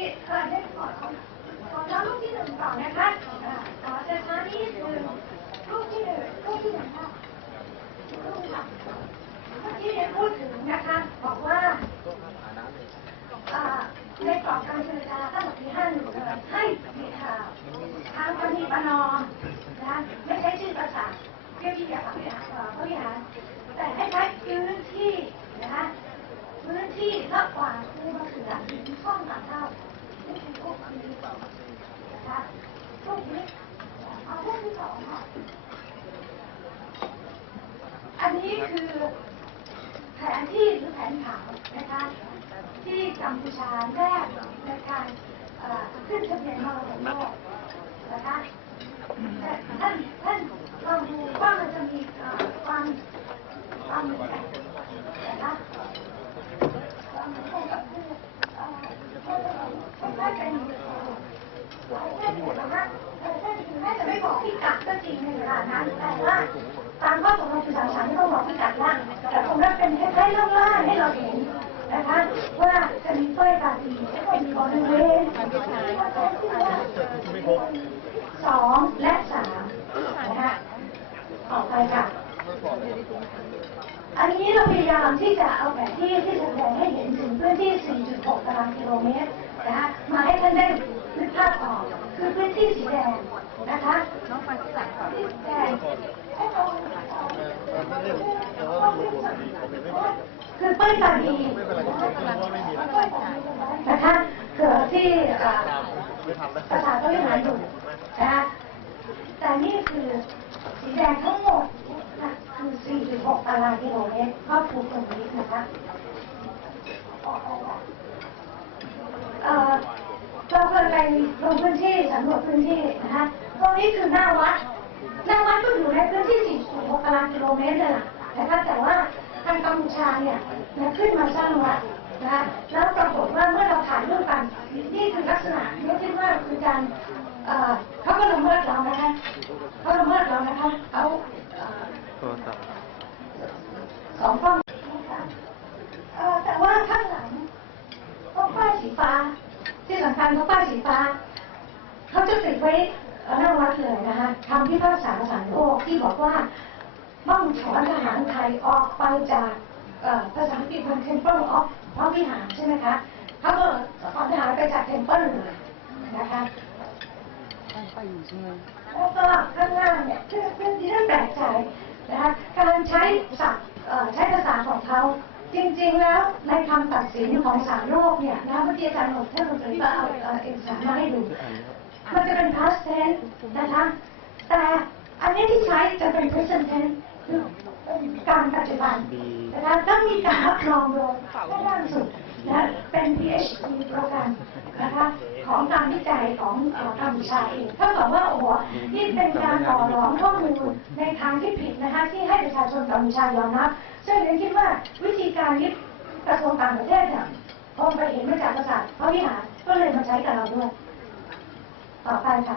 ที่เออได้ขอขอนขอเล่ารูปที่หนึ่งก่อนนะคะอ่าขอจะช้านิดนึงรูปที่หนึ่งรูปที่หนึ่งค่ะรูปค่ะเมื่อกี้ได้พูดถึงนะคะ บอกว่าอ่าในกรอบการเจรจาตั้งแต่ปีห้าหนึ่งให้มีข่าวทางปณีประนอมนะไม่ใช่ชื่อประสาเพื่อที่จะปฏิหารพระวิหารแต่ให้ใช้พื้นที่นะคะพื้นที่ละกกว่าคูมะเขือถึงช่องสามเท่า อันนี้คือแผนที่หรือแผนขาวนะคะที่กัมพูชาแรกในการขึ้นทะเบียนมรดกโลกนะคะแต่ท่านท่านลองดูว่ามันจะมีความความเหมือนกันนะคะความเหมือนกันก็คือเอ่อมันได้เป็นหลายเส้นอยู่นะคะแต่เส้นคือแม้จะไม่บอกพิกัดก็จริงในเวลานั้นแต่ว่าตามข้อตกลงสื่อสารสารไม่ต้องบอกพิกัดละแต่ผมว่าเป็นแค่ล่างๆให้เราเห็นนะคะว่าจะมีป้ายภาษีและก็มีบริเวณสองและสามนะคะออกไปค่ะอันนี้เราพยายามที่จะเอาแผนที่ที่แสดงให้เห็นถึงพื้นที่ 4.6 ตารางกิโลเมตรนะคะมาให้ท่านได้นึกภาพออกคือพื้นที่สีแดงนะคะน้องไปที่แดงให้เราคือป้ายภาษีนะคะเกิดที่เอ่อประชาชนที่หารอยู่นะคะแต่นี่คือสีแดงทั้งหมดนะคือ 4.6 ตารางกิโลเมตรครอบคลุมตรงนี้นะคะ เอ่อเราเคยไปลงพื้นที่สำรวจพื้นที่นะคะตรงนี้คือหน้าวัดหน้าวัดก็อยู่ในพื้นที่ 4.6ตารางกิโลเมตรเลยล่ะนะคะแต่ว่าทางกัมพูชาเนี่ยนะขึ้นมาสร้างวัดนะคะแล้วปรากฏว่าเมื่อเราถ่ายรูปกันนี่คือลักษณะไม่คิดว่าคือการเอ่อเขาก็ละเมิดเรานะคะเขาละเมิดเรานะคะเขาสองกล้องนะคะเอ่อแต่ว่าข้างหลังก็ป้ายสีฟ้า ที่สำคัญก็ป้ายสีฟ้าเขาจะติดไว้หน้าวัดเลยนะคะคำพิพากษาศาลโลกที่บอกว่าต้องถอนทหารไทยออกไปจากภาษาอังกฤษมัน temple of พระวิหารใช่ไหมคะเขาก็ถอนทหารไปจาก temple เลยนะคะแล้วก็ข้างล่างเนี่ยคือเป็นที่น่าแปลกใจนะคะการใช้ศัพท์ใช้ภาษาของเขา จริงๆแล้วในคำตัดสินของศาลโลกเนี่ยนะเมื่อกี้อาจารย์บอกท่านดรที่ว่าเอาเอ่อเอกสารมาให้ดู มันจะเป็น past tense นะคะแต่อันนี้ที่ใช้จะเป็น present tense คือเป็นการปัจจุบันนะคะต้องมีการรับรองโดยด้านล่างสุด นะเป็น PhD โปรแกรมนะคะของการวิจัยของกัมพูชาเองถ้าบอกว่าโอ้โหนี่เป็นการต่อรองข้อมูลในทางที่ผิดนะคะที่ให้ประชาชนกัมพูชายอมรับซึ่งเรนคิดว่าวิธีการยึดกระทรวงต่างประเทศเนี่ยพอไปเห็นมาจากประสาทพระวิหารก็เลยมาใช้กับเราด้วย ต่อไปค่ะ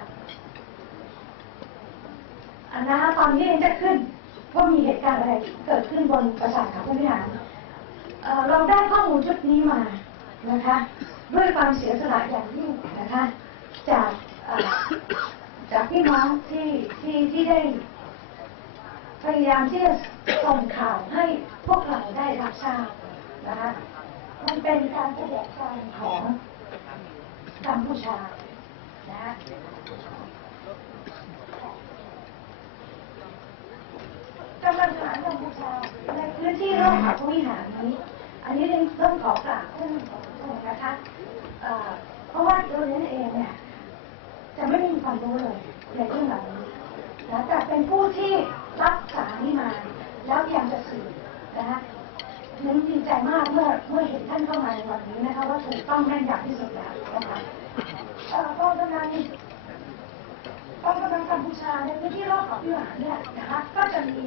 อันนะคะตอนนี้จะขึ้นว่ามีเหตุการณ์อะไรเกิดขึ้นบนปราสาทเขาพระวิหาร เอ่อเราได้ข้อมูลชุดนี้มานะคะ ด้วยความเสียสละอย่างยิ่งนะคะ จากเอ่อจากพี่น้องที่ที่ที่ได้ พยายามที่จะส่งข่าวให้พวกเราได้รับทราบนะคะมันเป็นการแสดงการของกัมพูชานะ กำลังฐานกัมพูชาในพื้นที่รอบเขาวิหารนี้ อันนี้เรื่องต้องขอกราบท่านท่านนะคะเพราะว่าตัวเรนเองเนี่ยจะไม่มีความรู้เลยในเรื่องเหล่านี้นะแต่เป็นผู้ที่รับสานี้มา แล้วยายามจะสื่อนะคะนั้นดีใจมากเมื่อเมื่อเห็นท่านเข้ามาในวันนี้นะคะว่าถูกต้องแม่นยำที่สุดแล้วนะคะเอ่อกอกำลังกอกำลังกัมพูชาในพื้นที่รอบเขาพิหารเนี่ยนะคะก็จะมี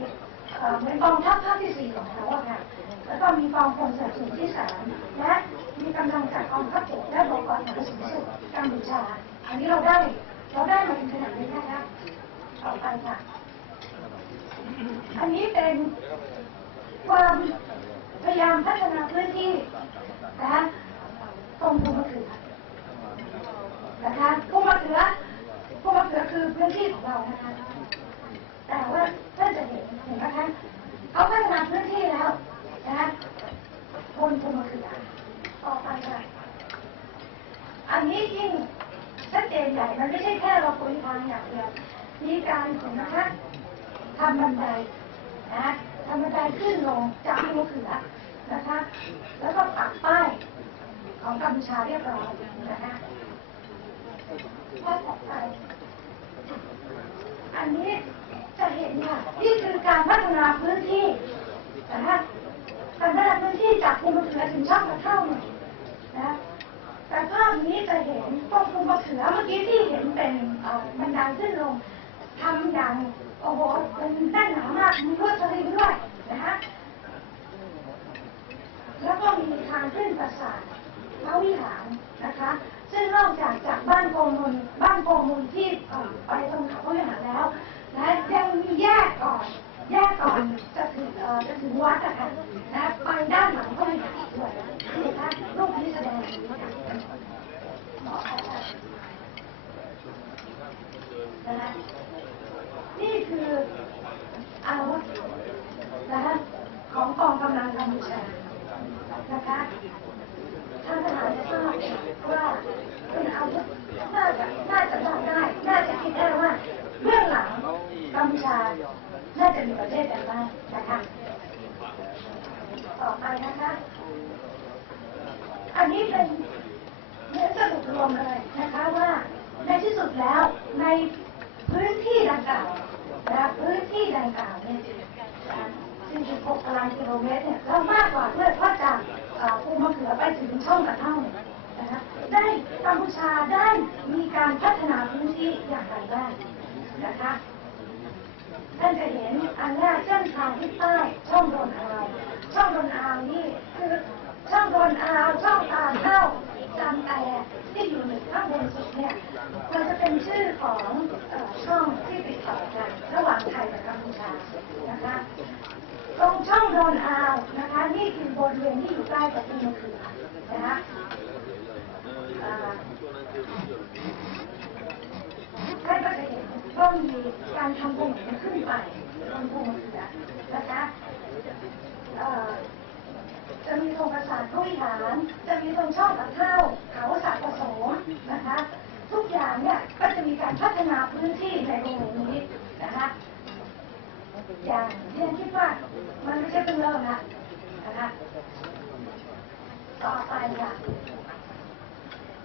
เป็นกองทัพภาคที่สี่ของเขาอะค่ะ แล้วก็มีกองพลสนับสนุนที่สามและมีกำลังจากกองทัพบกและบกองทหารสูงสุดกัมพูชา อันนี้เราได้เราได้มาถึงขนาดนี้นะคะต่อไปค่ะ อันนี้เป็นความพยายามพัฒนาพื้นที่นะตรงภูมะเขือนะคะภูมะเขือภูมะเขือคือพื้นที่ของเรานะคะแต่ว่า นะคะเขาพัฒนาพื้นที่แล้วนะคะบนภูมิเขือต่อไปค่ะอันนี้ยิ่งชัดเจนใหญ่มันไม่ใช่แค่เราคุยทางอย่างเดียวมีการเห็นนะคะทำบันไดนะทำบันไดขึ้นลงจากภูเขือนะคะ แล้วก็ปักป้ายของกัมพูชาเรียบร้อยนะคะภาพต่อไปอันนี้ จะเห็นค่ะนี่คือการพัฒนาพื้นที่นะคะการพัฒนาพื้นที่จากภูมิเขือถึงช่องกระเท่าเนี่ยนะแต่ภาพนี้จะเห็นตรงภูมิเขือเมื่อกี้ที่เห็นเป็นอ่อบันไดขึ้นลงทำอย่างโอ้โหเป็นแน่นหนามากมีลวดสลิงด้วยนะคะแล้วก็มีทางขึ้นปราสาทพระวิหารนะคะ ซึ่งนอกจากจากบ้านโกมุลบ้านโกมุลที่อ่อไปตรงเขาพระวิหารแล้ว นะยังมีแยกก่อนแยกก่อนจะถึงเอ่อจะถึงวัดอะค่ะนะไปด้านหลังก็มีอีกด้วยนี่นะคะรูปนี้แสดงอย่างนี้ค่ะขอขอบคุณนะคะนี่คืออาวุธนะคะของกองกำลังกัมพูชานะคะท่านทหารจะทราบว่าเป็นอาวุธน่าจะน่าจะทำได้ น่าจะคิดได้ว่าเบื้องหลังกัมพูชา น่าจะมีประเทศกันบ้างนะคะ ต่อไปนะคะ อั นนี้เป็นเนื้อสรุปรวมเลยนะคะว่าในที่สุดแล้วในพื้นที่ดังกล่าวนะพื้นที่ดังกล่าวเนี่ย46ตารางกิโลเมตรเนี่ยเรามากกว่าเพื่อว่าจากภูมะเขือไปถึงช่องกระเท่าเนี่ยนะคะได้กัมพูชาได้มีการพัฒนาพื้นที่อย่างไรบ้างนะคะท่านจะเห็นอันแรกเส้นทางที่ใต้ช่องโดนอาวช่องโดนอาวนี่คือ ช่องโดนอาช่องตาเข้าจำแต่ที่อยู่หนึ่งข้างบนสุดเนี่ยมันจะเป็นชื่อของเอ่อช่องที่ติดต่อกันระหว่างไทยกับกัมพูชานะคะ ตรงช่องโดนอาวนะคะ นี่คือบริเวณที่อยู่ใกล้กับที่มือนะคะอ่าท่านก็จะเห็นว่ามีการทำถนนขึ้นไปบนภูมิเสือนะคะเอ่อ จะมีโครงประสาทผู้วิหาร จะมีตรงช่องตะเข้าเขาสัตว์ผสมนะคะ ทุกอย่างเนี่ยก็จะมีการพัฒนาพื้นที่ในตรงนี้นะคะอย่างที่ฉันคิดว่ามันไม่ใช่เพิ่งเริ่มนะนะคะต่อไปค่ะ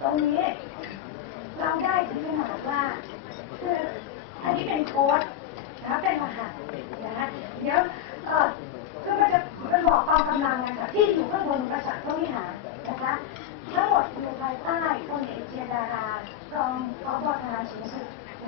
ตรงนี้เราได้ถึงขนาดว่าคืออันนี้เป็นโค้ดนะเป็นรหัสนะฮะเดี๋ยว เออคือมันจะมันบอกกองกำลังนะคะที่อยู่ข้างบนประสาทพระวิหารนะคะ ทั้งหมดอยู่ภายใต้พลเอกเจยดารารองพบทหารสูงสุด